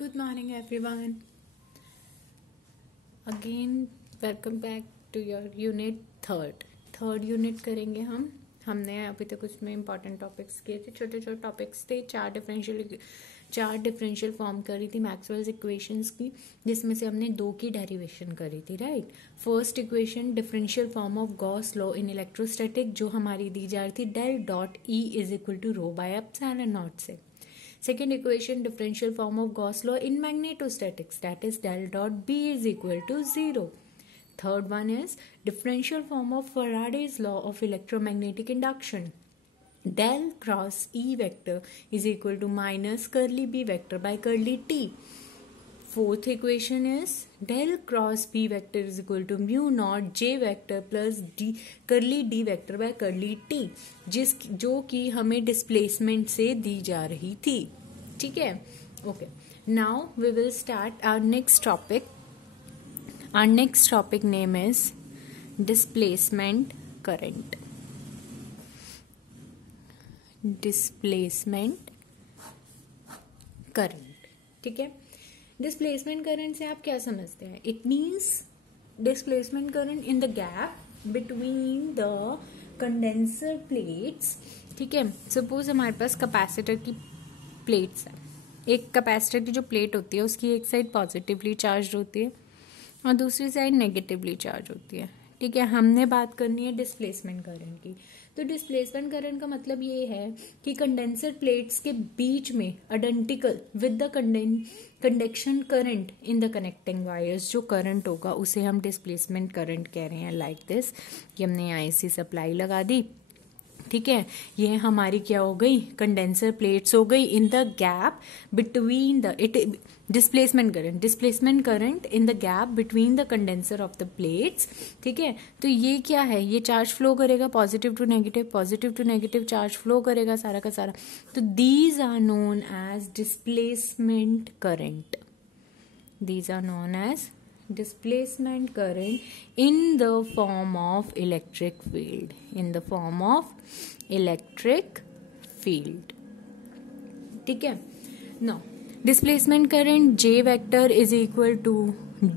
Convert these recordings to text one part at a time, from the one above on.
Good morning, everyone. Again, welcome back to your unit third unit करेंगे हमने अभी तक उसमें इंपॉर्टेंट टॉपिक्स किए थे, छोटे छोटे टॉपिक्स थे। चार डिफरेंशियल फॉर्म करी थी मैक्सवेल्स इक्वेशंस की, जिसमें से हमने 2 की डेरिवेशन करी थी, right. First equation differential form of Gauss law in electrostatic, जो हमारी दी जा रही थी del dot E is equal to rho by epsilon naught से। Second equation differential form of Gauss law in magnetostatics, that is del dot B is equal to 0. Third one is differential form of Faraday's law of electromagnetic induction. Del cross E vector is equal to minus curly B vector by curly T. Fourth equation is del cross B vector is equal to mu naught J vector plus D curly D vector by curly T, जो कि हमें displacement से दी जा रही थी, ठीक है। Okay, now we will start our next topic. Our next topic name is displacement current. Displacement current, ठीक है। डिस्प्लेसमेंट करंट से आप क्या समझते हैं? It means displacement current in the gap between the condenser plates, ठीक है। सपोज हमारे पास कैपेसिटर की प्लेट्स है। एक कैपेसिटर की जो प्लेट होती है उसकी एक साइड पॉजिटिवली चार्ज होती है और दूसरी साइड नेगेटिवली चार्ज होती है, ठीक है। हमने बात करनी है डिस्प्लेसमेंट करंट की। तो डिस्प्लेसमेंट करंट का मतलब ये है कि कंडेंसर प्लेट्स के बीच में identical with the conduction current in the connecting wires जो करंट होगा उसे हम डिस्प्लेसमेंट करंट कह रहे हैं। लाइक दिस कि हमने यहाँ एसी सप्लाई लगा दी, ठीक है। ये हमारी क्या हो गई? कंडेंसर प्लेट्स हो गई in the gap between the displacement current in the gap between the condenser of the plates, ठीक है। तो ये क्या है? ये चार्ज फ्लो करेगा positive to negative charge flow करेगा सारा का सारा। तो these are known as displacement current. These are known as displacement current in the form of electric field, ठीक है। now displacement current J vector is equal to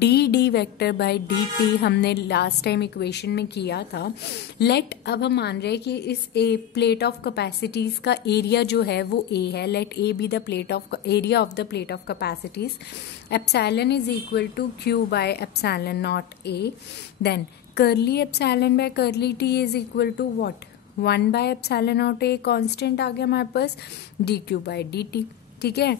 d vector by dt हमने last time equation में किया था। Late अब हम मान रहे हैं कि इस प्लेट ऑफ कैपेसिटीज का एरिया जो है वो A है। Let A B the area of the plate of capacities. Epsilon is equal to Q by epsilon naught A। Then curly epsilon by curly T is equal to what? 1 by epsilon naught A। Constant आ गया हमारे पास dQ by dt, ठीक है।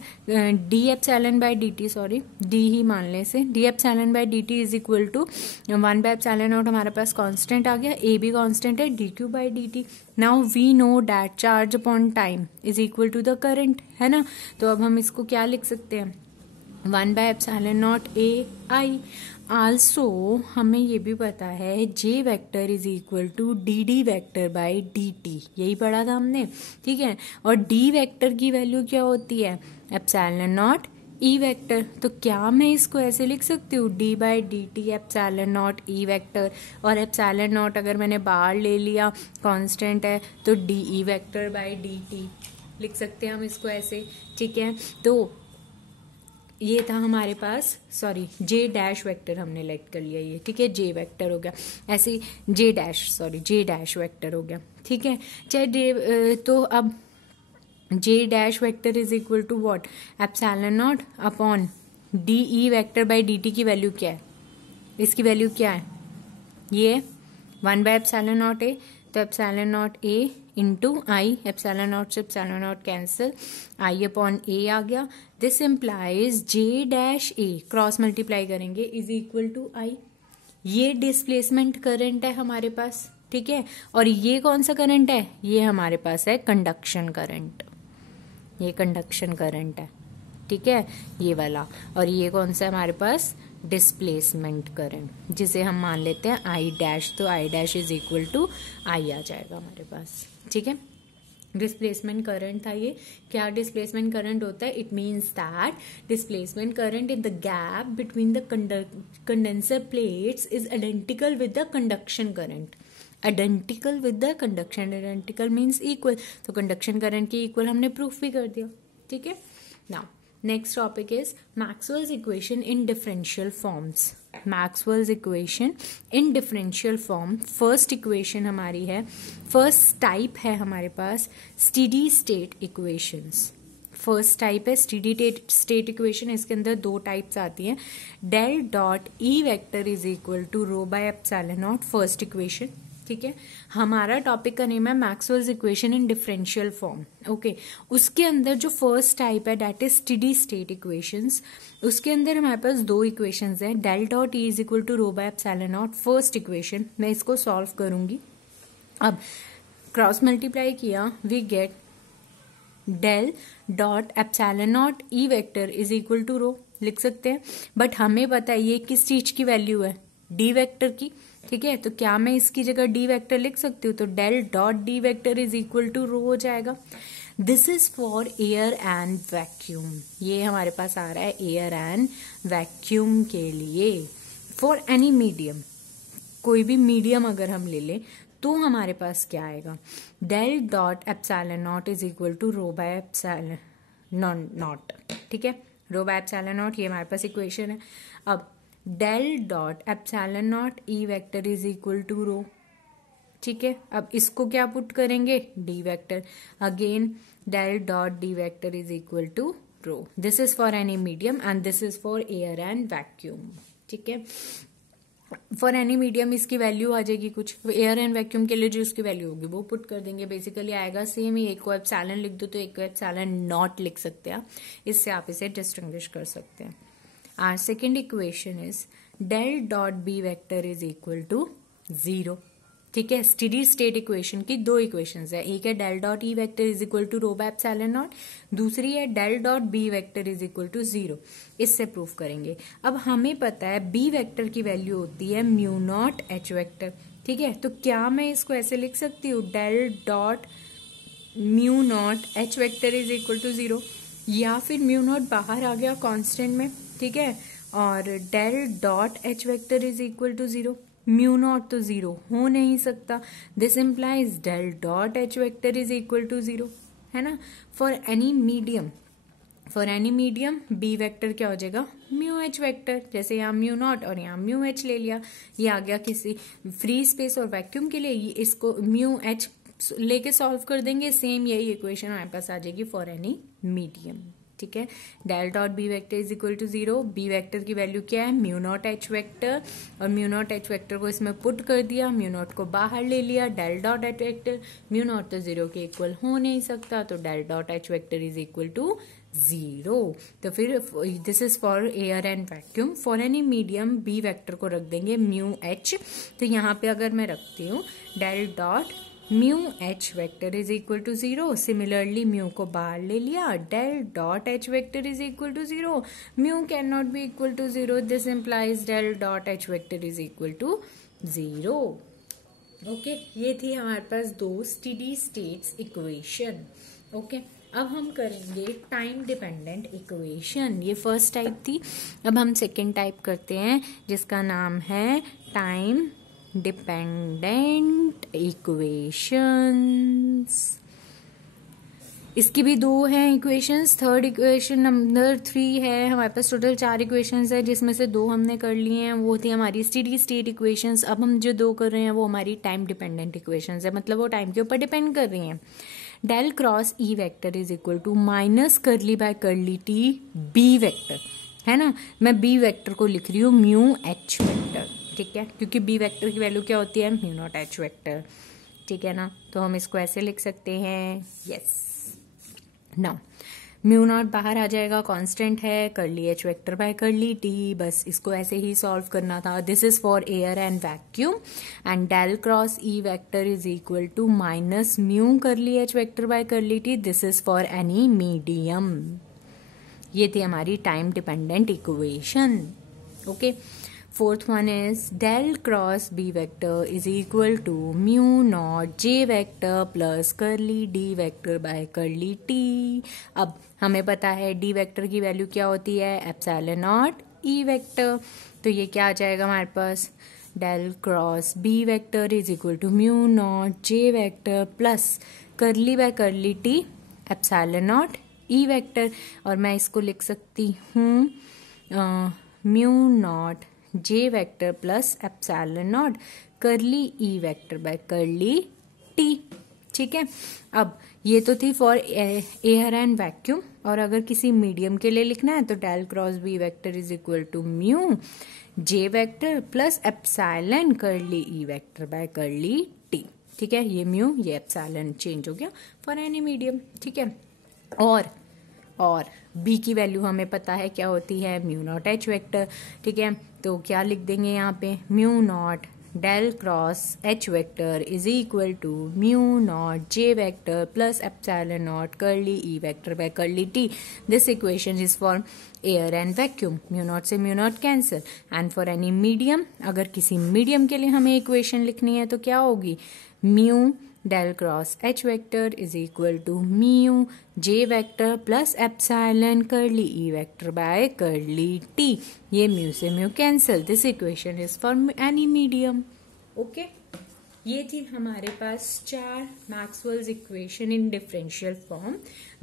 D epsilon by dt, sorry D ही मान ले से, D epsilon by dt is equal to 1 by epsilon naught हमारे पास कांस्टेंट आ गया, ए भी कांस्टेंट है, dq by dt। Now we know that charge upon time is equal to the current, है ना। तो अब हम इसको क्या लिख सकते हैं? 1 by epsilon naught A I. Also हमें ये भी पता है J vector is equal to D D vector by D T, यही पढ़ा था हमने, ठीक है। और डी वेक्टर की वैल्यू क्या होती है? Epsilon naught E vector. तो क्या मैं इसको ऐसे लिख सकती हूँ? D by D T epsilon naught E vector, और एप्सिलॉन नॉट अगर मैंने बाहर ले लिया कांस्टेंट है तो D E vector by D T लिख सकते हैं हम इसको ऐसे, ठीक है। तो ये था हमारे पास, सॉरी जे डैश वेक्टर हमने लेट कर लिया ये, ठीक है। जे वेक्टर हो गया ऐसे, जे डैश वेक्टर हो गया, ठीक है। चाहे तो अब J dash vector is equal to what? Epsilon naught upon D E vector by D T की वैल्यू क्या है? इसकी वैल्यू क्या है? ये 1 बाय एप्सिलॉन नॉट ए, तो epsilon naught A into I, epsilon naught से epsilon naught cancel, I upon A आ गया। This implies J dash A cross multiply करेंगे इज इक्वल टू आई। ये डिस्प्लेसमेंट करंट है हमारे पास, ठीक है। और ये कौन सा करंट है? ये हमारे पास है कंडक्शन करंट, ये कंडक्शन करंट है, ठीक है, ये वाला। और ये कौन सा है हमारे पास? डिस्प्लेसमेंट करंट, जिसे हम मान लेते हैं आई डैश। तो I dash is equal to I आ जाएगा हमारे पास, ठीक है। डिस्प्लेसमेंट करंट था ये। क्या डिस्प्लेसमेंट करंट होता है? It means that displacement current in the gap between the condenser plates is identical with the conduction current. Identical with the conduction, identical means equal, तो कंडक्शन करंट की equal हमने proof भी कर दिया, ठीक है। Now next topic is Maxwell's equation in differential forms. Maxwell's equation in differential form, first equation हमारी है, फर्स्ट टाइप है हमारे पास steady state equations. First type है स्टेडी स्टेट इक्वेशन, इसके अंदर दो टाइप्स आती हैं। Del dot E vector is equal to rho by epsilon naught, first equation. ठीक है, हमारा टॉपिक का नेम है Maxwell's equation in differential form. Okay, उसके अंदर जो फर्स्ट टाइप है that is steady state equations, उसके अंदर हमारे पास दो इक्वेशंस हैं। Del dot E is equal to rho by epsilon naught, first equation, मैं इसको सॉल्व करूंगी। अब क्रॉस मल्टीप्लाई किया, we get del dot epsilon naught E vector is equal to rho, लिख सकते हैं। बट हमें पता है ये किस चीज की वैल्यू है, डी वेक्टर की। ठीक है, तो क्या मैं इसकी जगह डी वेक्टर लिख सकती हूँ? तो del dot D vector is equal to rho हो जाएगा। This is for air and vacuum, ये हमारे पास आ रहा है एयर एंड वैक्यूम के लिए। फॉर एनी मीडियम, कोई भी मीडियम अगर हम ले लें तो हमारे पास क्या आएगा? Del dot epsilon naught is equal to rho by epsilon naught. ठीक है, रो बाय एप्सिलॉन नॉट, ये हमारे पास इक्वेशन है। अब del dot epsilon naught E vector is equal to rho. ठीक है, अब इसको क्या पुट करेंगे? D vector. Again del dot D vector is equal to rho. This is for any medium and this is for air and vacuum. ठीक है, for any medium इसकी value आ जाएगी कुछ, एयर एंड वैक्यूम के लिए जो उसकी वैल्यू होगी वो पुट कर देंगे। बेसिकली आएगा सेम ही, एक को एप्सिलॉन लिख दो तो एक को एप्सिलॉन नॉट लिख सकते हैं, इससे आप इसे डिस्टिंग्विश कर सकते हैं। Our second equation is del dot b vector is equal to 0। ठीक है, स्टेडी स्टेट इक्वेशन की दो इक्वेशंस है, एक है del dot E vector is equal to rho by epsilon naught, दूसरी है del dot B vector is equal to 0। इससे प्रूव करेंगे। अब हमें पता है बी वेक्टर की वैल्यू होती है म्यू नॉट एच वेक्टर। ठीक है, तो क्या मैं इसको ऐसे लिख सकती हूँ, del dot mu naught H vector is equal to 0, या फिर म्यू नॉट बाहर आ गया कांस्टेंट में। ठीक है, और del dot H vector is equal to 0, mu naught तो 0 हो नहीं सकता। This implies del dot H vector is equal to 0, है ना। For any medium, for any medium B vector क्या हो जाएगा? Mu H vector. जैसे यहाँ म्यू नॉट और यहाँ म्यू एच ले लिया, ये आ गया किसी फ्री स्पेस और वैक्यूम के लिए, इसको म्यू एच लेके सॉल्व कर देंगे, सेम यही इक्वेशन हमारे पास आ जाएगी फॉर एनी मीडियम। ठीक है, del dot B vector is equal to 0, B vector की वैल्यू क्या है? म्यू नॉट एच वेक्टर, और म्यू नॉट एच वेक्टर को इसमें पुट कर दिया, म्यू नॉट को बाहर ले लिया, del dot H vector, mu naught तो 0 के इक्वल हो नहीं सकता, तो del dot H vector is equal to 0। तो फिर this is for air and vacuum. For any medium B vector को रख देंगे म्यू एच। तो यहाँ पे अगर मैं रखती हूँ del dot mu H vector is equal to 0, similarly mu को बाहर ले लिया, del dot H vector is equal to 0, mu can not be equal to 0, this implies del dot H vector is equal to 0। Okay, ये थी हमारे पास दो steady states equation. Okay, अब हम करेंगे टाइम डिपेंडेंट इक्वेशन, ये फर्स्ट टाइप थी। अब हम सेकेंड टाइप करते हैं जिसका नाम है टाइम डिपेंडेंट इक्वेशंस। इसकी भी दो हैं इक्वेशंस, थर्ड इक्वेशन नंबर 3 है। हमारे पास टोटल 4 इक्वेशंस है जिसमें से 2 हमने कर लिए हैं, वो थी हमारी स्टेडी स्टेट इक्वेशंस। अब हम जो 2 कर रहे हैं वो हमारी टाइम डिपेंडेंट इक्वेशंस है, मतलब वो टाइम के ऊपर डिपेंड कर रही हैं। Del cross E vector is equal to minus curly by curly t B vector, है ना। मैं बी वेक्टर को लिख रही हूँ म्यू एच वेक्टर। ठीक है, क्योंकि बी वेक्टर की वैल्यू क्या होती है? Mu naught H vector. ठीक है ना, तो हम इसको ऐसे लिख सकते हैं, यस। नाउ म्यू नॉट बाहर आ जाएगा, कांस्टेंट है, curly H vector by curly T, बस इसको ऐसे ही सॉल्व करना था। This is for air and vacuum, and del cross E vector is equal to minus mu curly H vector by curly T, this is for any medium. ये थी हमारी time dependent equation. Okay, fourth one is del cross b vector is equal to mu naught j vector plus curly d vector by curly t। अब हमें पता है d vector की value क्या होती है? Epsilon not e vector। तो ये क्या आ जाएगा हमारे पास? del cross b vector is equal to mu naught j vector plus curly by curly t epsilon naught E vector, और मैं इसको लिख सकती हूँ mu naught J vector plus epsilon naught curly E vector by curly T. ठीक है, अब ये तो थी फॉर एयर एंड वैक्यूम, और अगर किसी मीडियम के लिए लिखना है तो del cross B vector is equal to mu J vector plus epsilon curly E vector by curly T. ठीक है, ये म्यू ये एप्सिलॉन चेंज हो गया फॉर एनी मीडियम। ठीक है, और b की वैल्यू हमें पता है क्या होती है, म्यू नॉट एच वेक्टर। ठीक है, तो क्या लिख देंगे यहाँ पे, mu naught del cross H vector is equal to mu naught J vector plus epsilon naught curly E vector by curly T. This equation is for air and vacuum, mu naught से mu naught cancel, and for any medium, अगर किसी medium के लिए हमें equation लिखनी है तो क्या होगी, mu del cross H vector is equal to mu J vector plus epsilon curly E vector by curly T. ये म्यू से mu cancel, this equation is for any medium. Okay, ये थी हमारे पास 4 Maxwell's equation in differential form.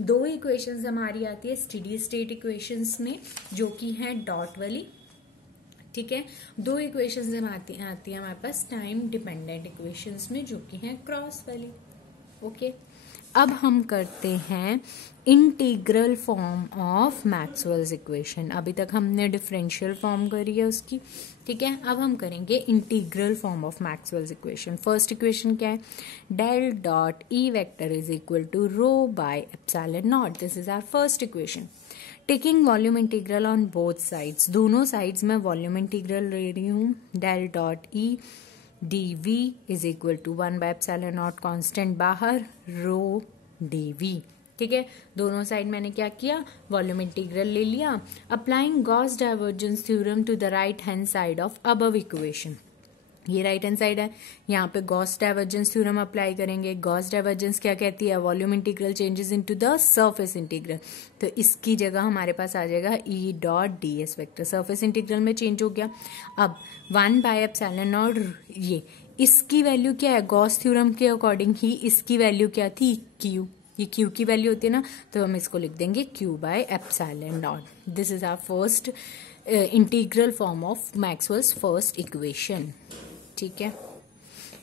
2 equations हमारी आती है steady state equations में, जो कि है डॉट वाली। ठीक है, 2 इक्वेशंस आती है हमारे पास टाइम डिपेंडेंट इक्वेशंस में, जो कि है क्रॉस वाली। ओके, अब हम करते हैं integral form of Maxwell's equation. अभी तक हमने डिफरेंशियल फॉर्म करी है उसकी। ठीक है, अब हम करेंगे integral form of Maxwell's equation. First equation क्या है, del dot E vector is equal to rho by epsilon naught. This is our first equation. Taking volume integral on both sides, दोनों साइड्स में वॉल्यूम इंटीग्रल ले रही हूँ। Del dot E d v is equal to 1 by epsilon naught, constant बाहर, rho D we. ठीक है, दोनों side मैंने क्या किया, वॉल्यूम इंटीग्रल ले लिया। Applying Gauss divergence theorem to the right hand side of above equation, ये राइट हैंड साइड है, यहाँ पे गॉस डाइवर्जेंस थ्योरम अप्लाई करेंगे। गॉस डाइवर्जेंस क्या कहती है, volume integral changes into the surface integral, तो इसकी जगह हमारे पास आ जाएगा E dot D S vector, surface integral में चेंज हो गया। अब 1 बाय एप्सिलॉन नॉट, ये इसकी वैल्यू क्या है, गॉस थ्योरम के अकॉर्डिंग ही इसकी वैल्यू क्या थी, क्यू, ये क्यू की वैल्यू होती है ना, तो हम इसको लिख देंगे q by epsilon naught. This is our first integral form of Maxwell's first equation. ठीक है,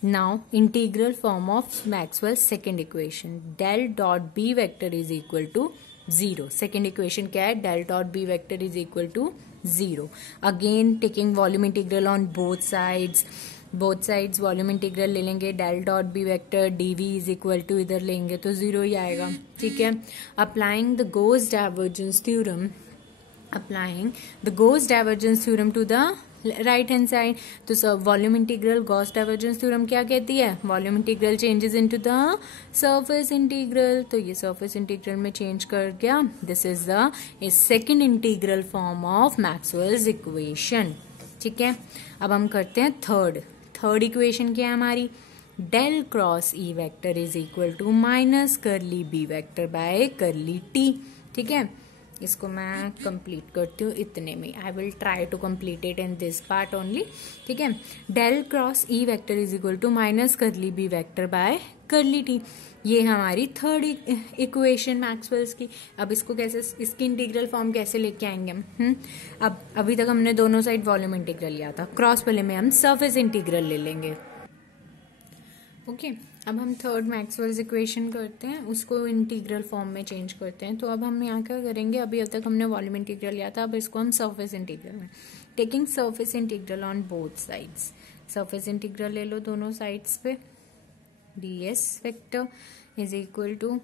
now integral form of Maxwell's second equation, del dot B vector is equal to 0। Second equation क्या है, del dot B vector is equal to 0। Again taking volume integral on both sides, both sides volume integral ले लेंगे। Del dot B vector d v is equal to, इधर लेंगे तो 0 ही आएगा। ठीक है, applying the Gauss divergence theorem, applying the Gauss divergence theorem to the right hand side, तो volume integral Gauss divergence theorem क्या कहती है, volume integral changes into the surface integral, तो ये सरफेस इंटीग्रल में चेंज कर गया। This is the second integral form of Maxwell's equation. ठीक है, अब हम करते हैं थर्ड इक्वेशन क्या है हमारी, del cross E vector is equal to minus curly B vector by curly T. ठीक है, इसको मैं कंप्लीट करती हूँ इतने में, I will try to complete it in this part only. ठीक है, del cross E vector is equal to minus curly B vector by curly T, ये हमारी थर्ड इक्वेशन मैक्सवेल्स की। अब इसको कैसे, इसकी इंटीग्रल फॉर्म कैसे लेके आएंगे हम, अब अभी तक हमने दोनों साइड वॉल्यूम इंटीग्रल लिया था, क्रॉस वाले में हम सरफेस इंटीग्रल ले लेंगे। ओके, अब हम थर्ड मैक्सवेल्स इक्वेशन करते हैं, उसको इंटीग्रल फॉर्म में चेंज करते हैं। तो अब हम यहाँ क्या करेंगे, अभी अब तक हमने वॉल्यूम इंटीग्रल लिया था, अब इसको हम सरफेस इंटीग्रल में, taking surface integral on both sides, surface integral ले लो दोनों साइड्स पे। D S vector is equal to,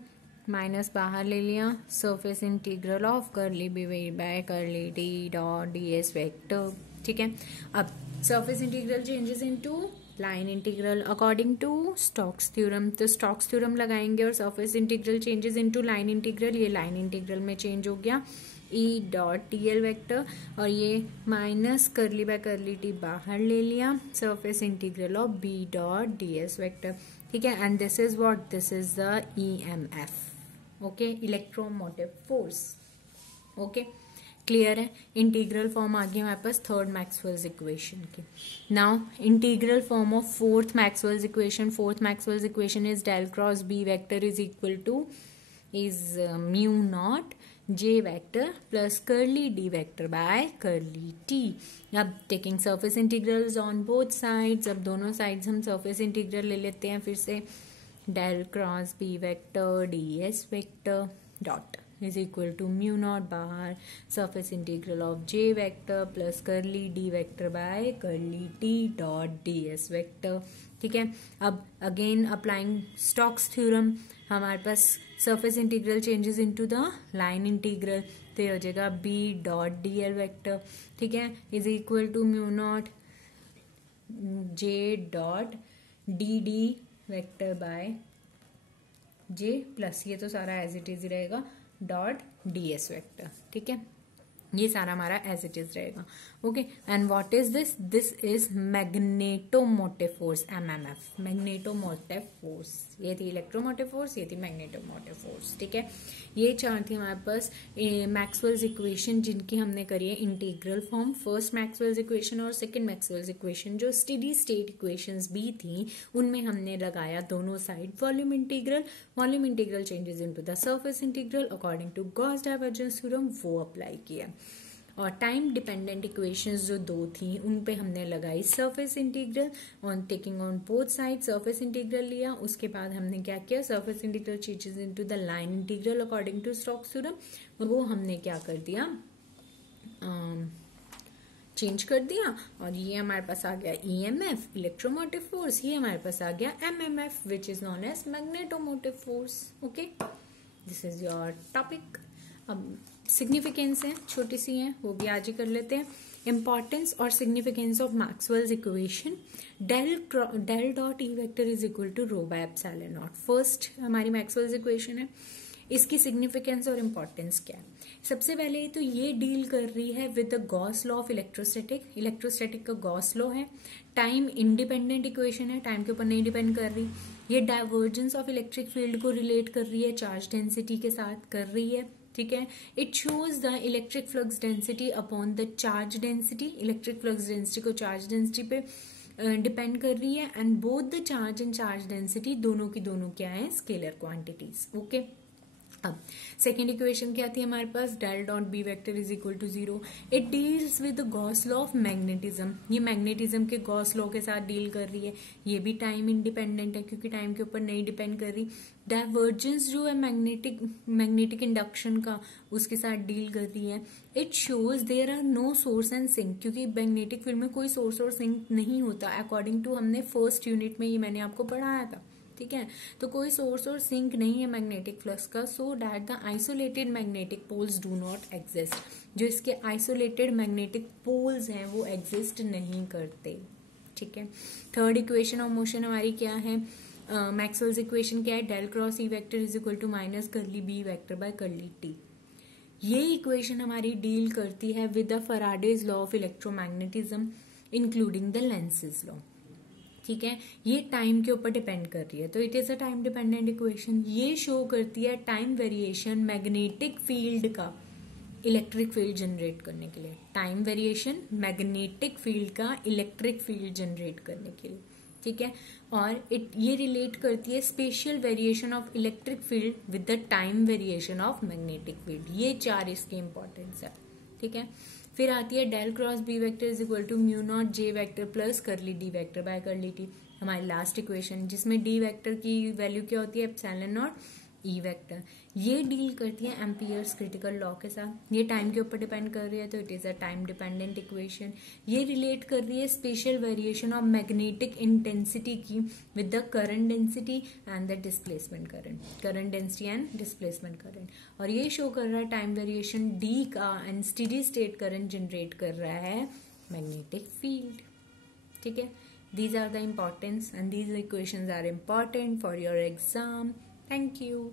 minus बाहर ले लिया, surface integral of curly B by curly d dot D S vector. ठीक है, अब surface integral changes into line integral according to Stokes theorem, तो स्टोक्स थ्योरम लगाएंगे और surface integral changes into line integral, ये लाइन इंटीग्रल में change हो गया E dot T L vector, और ये minus curly by curly T बाहर ले लिया, surface integral of B dot D S vector. ठीक है, and this is what, this is the E M F. Okay, electromotive force. Okay, clear है, integral form आ गई हमारे पास थर्ड मैक्सवेल्स इक्वेशन की। Now integral form of fourth Maxwell's equation, fourth Maxwell's equation is del cross B vector is equal to is mu naught J vector plus curly D vector by curly T. अब taking surface integrals on both sides, अब दोनों sides हम surface integral ले लेते हैं फिर से. Del cross B vector ds vector dot is equal to mu naught bar surface integral of J vector plus curly D vector by curly T dot ds vector. ठीक है. अब again applying Stokes theorem, हमारे पास surface integral changes into the line integral, तो ये हो जाएगा B dot D L vector. ठीक है, is equal to mu naught J dot D D vector by J plus ये तो सारा एज इट इज रहेगा डॉट डी एस वेक्टर. ठीक है, ये सारा हमारा एज इट इज रहेगा. Okay, and what is this? This is magnetomotive force, MMF, magnetomotive force. ये थी इलेक्ट्रोमोटिव फोर्स, ये थी मैग्नेटोमोटिव फोर्स. ठीक है, ये चार थी हमारे पास मैक्सवेल्स इक्वेशन जिनकी हमने करी है integral form. First Maxwell's equation और सेकंड मैक्सवेल्स इक्वेशन जो स्टेडी स्टेट इक्वेशंस भी थी उनमें हमने लगाया दोनों side volume integral. Volume integral changes into the surface integral according to Gauss divergence theorem, वो अप्लाई किया. और टाइम डिपेंडेंट इक्वेशंस जो दो थी उन पे हमने लगाई surface integral on taking on both side. Surface integral लिया, उसके बाद हमने क्या किया, surface integral changes into the line integral according to Stokes theorem, और वो हमने क्या कर दिया, चेंज कर दिया. और ये हमारे पास आ गया ईएमएफ, इलेक्ट्रोमोटिव फोर्स. ये हमारे पास आ गया MMF which is known as magnetomotive force. Okay, this is your topic. अब सिग्निफिकेंस है, छोटी सी है, वो भी आज ही कर लेते हैं. इंपॉर्टेंस और significance of Maxwell's equation. Del dot E vector is equal to rho by epsilon naught. First हमारी मैक्सवेल्स इक्वेशन है. इसकी सिग्निफिकेंस और इम्पोर्टेंस क्या है? सबसे पहले तो ये डील कर रही है with the Gauss law of electrostatic. Electrostatic का गॉस लॉ है. टाइम इंडिपेंडेंट इक्वेशन है, टाइम के ऊपर नहीं डिपेंड कर रही. ये डाइवर्जेंस ऑफ इलेक्ट्रिक फील्ड को रिलेट कर रही है, चार्ज डेंसिटी के साथ कर रही है. ठीक है, it shows the electric flux density upon the charge density. Electric flux density को चार्ज डेंसिटी पे डिपेंड कर रही है. And both the charge and charge density दोनों की दोनों क्या है, स्केलर क्वांटिटीज. ओके, अब सेकेंड इक्वेशन क्या थी हमारे पास, del dot B vector is equal to 0. It deals with the Gauss law of magnetism. ये मैग्नेटिज्म के गॉस लॉ के साथ डील कर रही है. ये भी टाइम इंडिपेंडेंट है क्योंकि टाइम के ऊपर नहीं डिपेंड कर रही. डाइवर्जेंस जो है मैग्नेटिक इंडक्शन का, उसके साथ डील कर रही है. It shows there are no source and sink, क्योंकि मैग्नेटिक फील्ड में कोई सोर्स और सिंक नहीं होता अकॉर्डिंग टू हमने फर्स्ट यूनिट में ये मैंने आपको पढ़ाया था. ठीक है, तो कोई सोर्स और सिंक नहीं है मैग्नेटिक फ्लक्स का. So that the isolated magnetic poles do not exist. जो इसके आइसोलेटेड मैग्नेटिक पोल्स हैं वो एग्जिस्ट नहीं करते. ठीक है, थर्ड इक्वेशन ऑफ मोशन हमारी क्या है, मैक्सवेल्स इक्वेशन क्या है, del cross E vector is equal to minus curly B vector by curly t. ये इक्वेशन हमारी डील करती है with the Faraday's law of electromagnetism including the Lenz's law. ठीक है, ये टाइम के ऊपर डिपेंड कर रही है, तो it is a time dependent equation. ये शो करती है टाइम वेरिएशन मैग्नेटिक फील्ड का इलेक्ट्रिक फील्ड जनरेट करने के लिए. टाइम वेरिएशन मैग्नेटिक फील्ड का इलेक्ट्रिक फील्ड जनरेट करने के लिए. ठीक है, और ये रिलेट करती है special variation of electric field with the time variation of magnetic field. ये चार इसकी इंपॉर्टेंस है. ठीक है, फिर आती है del cross B vector is equal to mu naught J vector plus curly D vector by curly t. हमारी लास्ट इक्वेशन जिसमें डी वेक्टर की वैल्यू क्या होती है, एप्सिलॉन नॉट ई वेक्टर. ये डील करती है एम्पियर्स क्रिटिकल लॉ के साथ. ये टाइम के ऊपर डिपेंड कर रही है, तो it is a time dependent equation. ये रिलेट कर रही है special variation of magnetic intensity की with the current density and the displacement current, current density and displacement current. और ये शो कर रहा है टाइम वेरिएशन डी का and steady state current generate कर रहा है मैग्नेटिक फील्ड. ठीक है, these are the importance and these equations are important for your exam. Thank you.